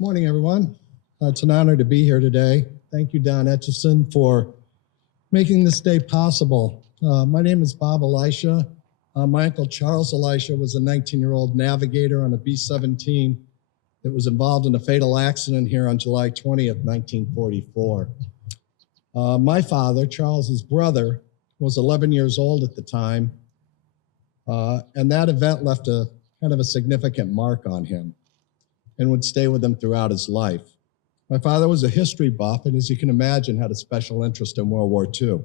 Morning, everyone. It's an honor to be here today. Thank you, Don Etchison, for making this day possible. My name is Bob Elisha. My Uncle Charles Elisha was a 19-year-old navigator on a B-17 that was involved in a fatal accident here on July 20th, 1944. My father, Charles's brother, was 11 years old at the time, and that event left a kind of a significant mark on him and would stay with him throughout his life. My father was a history buff, and as you can imagine, had a special interest in World War II.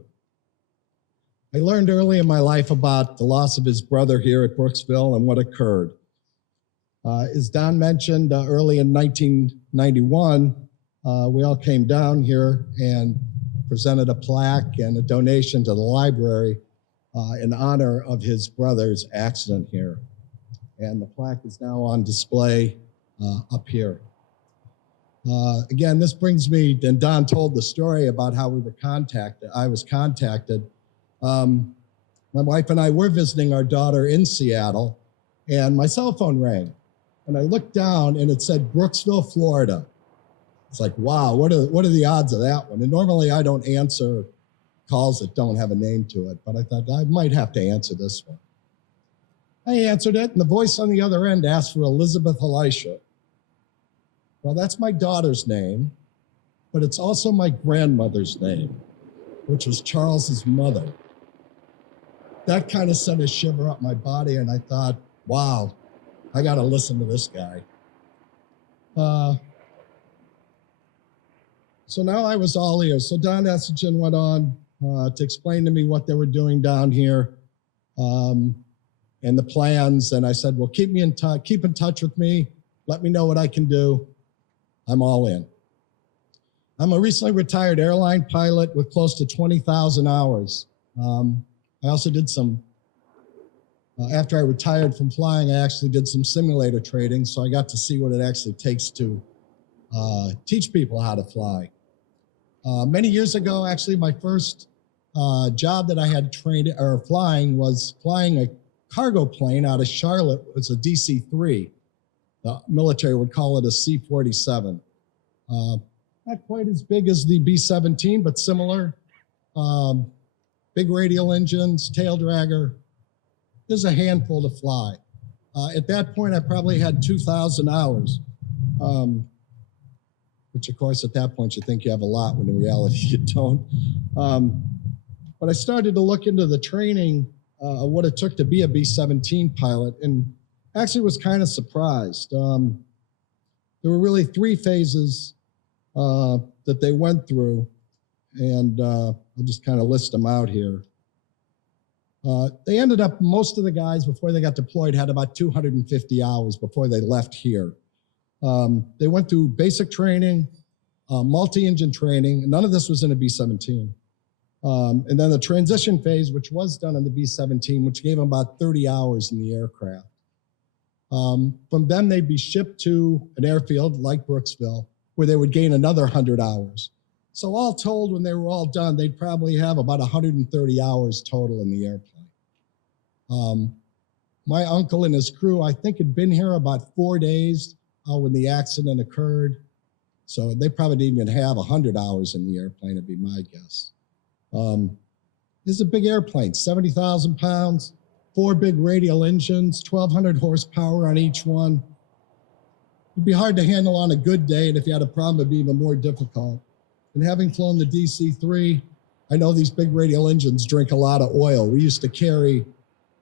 I learned early in my life about the loss of his brother here at Brooksville and what occurred. As Don mentioned, early in 1991, we all came down here and presented a plaque and a donation to the library in honor of his brother's accident here. And the plaque is now on display up here. Again, this brings me, and Don told the story about how we were contacted. I was contacted. My wife and I were visiting our daughter in Seattle, and my cell phone rang. And I looked down, and it said Brooksville, Florida. It's like, wow, what are the odds of that one? And normally I don't answer calls that don't have a name to it, but I thought I might have to answer this one. I answered it, and the voice on the other end asked for Elizabeth Elisha. Well, that's my daughter's name, but it's also my grandmother's name, which was Charles's mother. That kind of sent a shiver up my body, and I thought, wow, I got to listen to this guy. So now I was all ears. So Don Etchison went on to explain to me what they were doing down here and the plans. And I said, well, keep in touch with me. Let me know what I can do. I'm all in. I'm a recently retired airline pilot with close to 20,000 hours. I also did some, after I retired from flying, I actually did some simulator trading, so I got to see what it actually takes to teach people how to fly. Many years ago, actually, my first job that I had flying was flying a cargo plane out of Charlotte. It was a DC-3. The military would call it a C-47. Not quite as big as the B-17, but similar. Big radial engines, tail dragger. There's a handful to fly. At that point, I probably had 2,000 hours, which of course, at that point, you think you have a lot when in reality you don't. But I started to look into the training of what it took to be a B-17 pilot, and actually was kind of surprised. There were really three phases that they went through, and I'll just kind of list them out here. They ended up, most of the guys before they got deployed had about 250 hours before they left here. They went through basic training, multi-engine training, and none of this was in a B-17. And then the transition phase, which was done on the B-17, which gave them about 30 hours in the aircraft. From them, they'd be shipped to an airfield like Brooksville, where they would gain another 100 hours. So all told, when they were all done, they'd probably have about 130 hours total in the airplane. My uncle and his crew, I think, had been here about 4 days when the accident occurred. So they probably didn't even have 100 hours in the airplane, would be my guess. This is a big airplane, 70,000 pounds. 4 big radial engines, 1,200 horsepower on each one. It'd be hard to handle on a good day, and if you had a problem, it'd be even more difficult. And having flown the DC-3, I know these big radial engines drink a lot of oil. We used to carry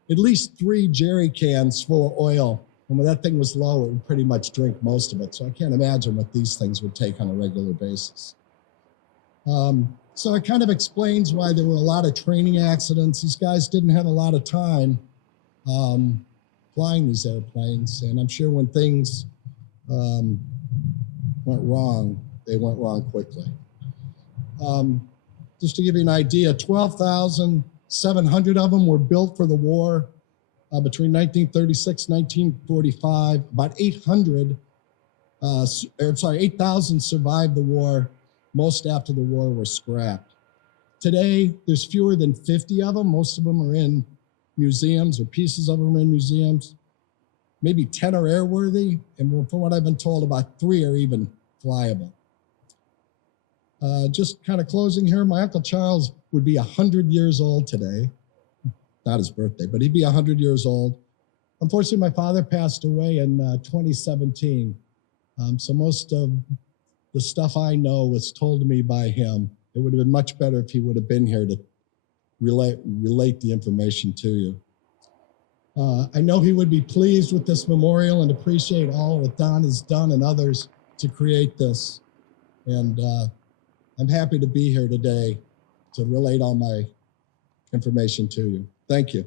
at least 3 jerry cans full of oil, and when that thing was low, it would pretty much drink most of it. So I can't imagine what these things would take on a regular basis. So it kind of explains why there were a lot of training accidents. These guys didn't have a lot of time flying these airplanes, and I'm sure when things went wrong, they went wrong quickly. Just to give you an idea, 12,700 of them were built for the war between 1936 and 1945. About 8,000 survived the war. Most after the war were scrapped. Today, there's fewer than 50 of them. Most of them are in museums, or pieces of them are in museums. maybe 10 are airworthy, and from what I've been told, about 3 are even flyable. Just kind of closing here, my Uncle Charles would be 100 years old today. Not his birthday, but he'd be 100 years old. Unfortunately, my father passed away in 2017. So most of the stuff I know was told to me by him. It would have been much better if he would have been here to relate the information to you. I know he would be pleased with this memorial and appreciate all that Don has done and others to create this. And I'm happy to be here today to relate all my information to you. Thank you.